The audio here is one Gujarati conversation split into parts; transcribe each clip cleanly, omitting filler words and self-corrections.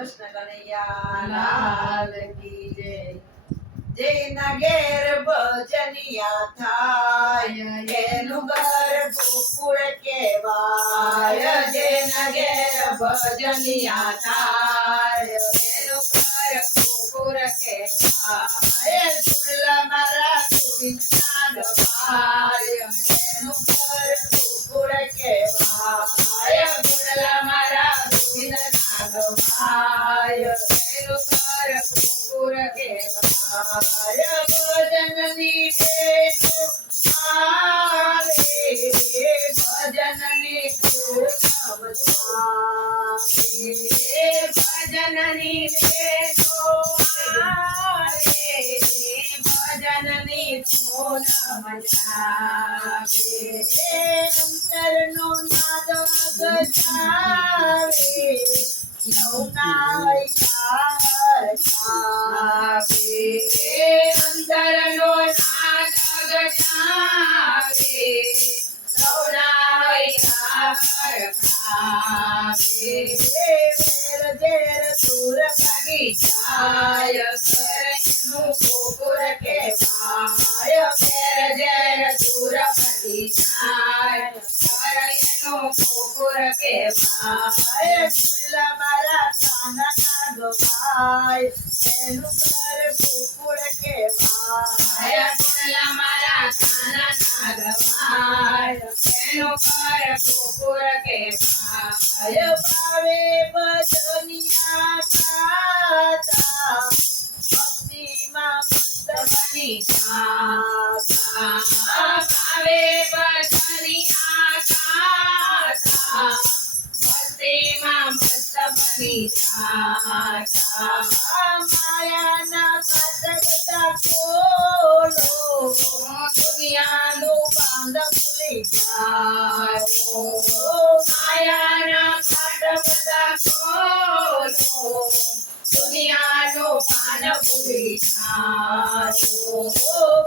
કૃષ્ણ કનૈયા લાલ કી જય. જેના ઘેર ભજનિયા થાય એનું ઘર ગોકુળ કહેવાય. જેના ઘેર ભજનિયા થાય એનું ઘર ગોકુળ કહેવાય. સુરલા મારા ગોવિંદના ગવાય એનું ઘર ગોકુળ કહેવાય. સુરલા મારા ગોવિંદના ગવાય એનું ઘર ગોકુળ કહેવાય. ભજનની બેનો આવે ભજનની ધૂન વગાવે. ભજનની બેનો આવે ભજનની ધૂન વગાવે. અંતરનો નાદ ગજાવે અંતરનો નાદ ગજાવે સૌનાયા પરખાવે. વેર ઝેર દૂર ભાગી જાય એનું ગોકુળ કહેવાય. વેર ઝેર દૂર ભાગી જાય એનું ગોકુળ કહેવાય. ફૂલા મારા કાનના ગવાય એનું ઘર ગોકુળ કહેવાય. ફૂલા મારા કાનના ગવાય એનું ઘર ગોકુળ કહેવાય. ભાવે ભજનિયા ગાતા ભક્તિમાં મસ્ત બની જાતા. ભાવે ભજનિયા ગાતા ભક્તિમાં મસ્ત બની જાતા. માયાના પાટ બધા ખોલો દુનિયાનું બાંધ ભૂલી જાઓ. માયાના પાટ બધા ખોલો દુનિયાનું ભાન ભૂલી જાઓ.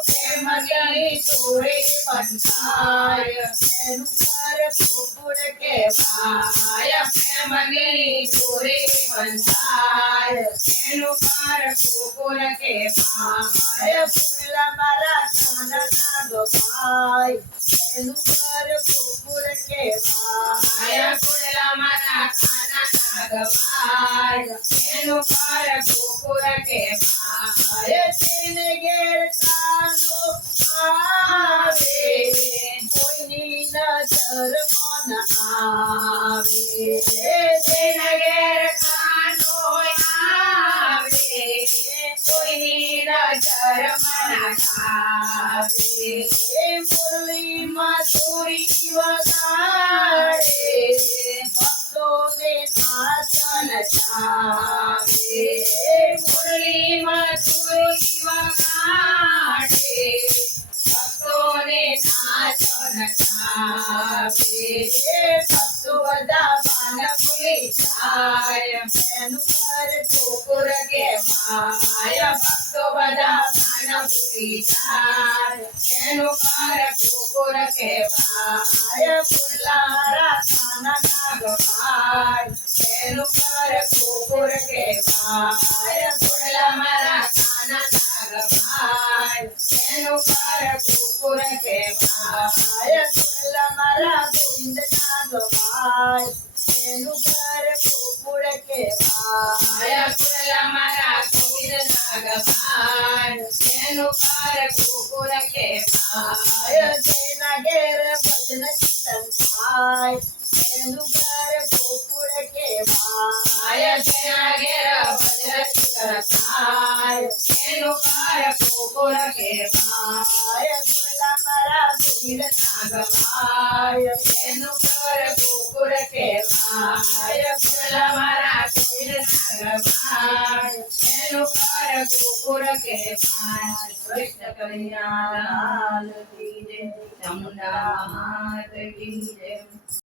પ્રેમ જ્ઞાની ચોરી બંધાય એનું ઘર ગોકુળ કહેવાય. પ્રેમ જ્ઞાની ચોરી બંધાય એનું ઘર ગોકુળ કહેવાય. ફૂલા મારા કાનના ગવાય એનું ઘર ગોકુળ કહેવાય. ફૂલા મારા કાનના ગવાય એનું ઘર ગોકુળ કહેવાય. તેને ઘેર કાનો આવે કોઈની નજર મન આવે. તેના ઘેર કાનો આવે કોઈની નજર મન આવે. મુરલીમાં સુરી વગાડે ભક્તોને નાચન ચાવે. મુરલીમાં સુરી વગાડે ભક્તોને નાચન ચાવે. ભક્તો બધા ભાન ભૂલી જાય એનું ઘર ગોકુળ કહેવાય. ભક્તો બધા ભાન ભૂલી જાય એનું ઘર ગોકુળ કહેવાય. ફૂલા કાનના ગવાય એનું ઘર ગોકુળ કહેવાય. ફૂલા મારા કાનના ગવાય એનું ઘર ગોકુળ કહેવાય. ફૂલા મારા ગોવિંદના ગવાય એનું ઘર ગોકુળ કહેવાય. ફૂલા મારા ગોવિંદના ગવાય એનું ઘર ગોકુળ કહેવાય. જેના ઘેર ભજન કીર્તન થાય એનું ઘર ગોકુળ કહેવાય. જેના ઘેર ભજન કીર્તન થાય એનું ઘર ગોકુળ કહેવાય. ફૂલા મારા ગોવિંદના ગવાય એનું ઘર ગોકુળ કહેવાય. ફૂલા મારા ગોવિંદના ગવાય એનું ઘર ગોકુળ કહેવાય. કૃષ્ણ કનૈયા લાલ કી જય. ચામુંડા માત કી જય.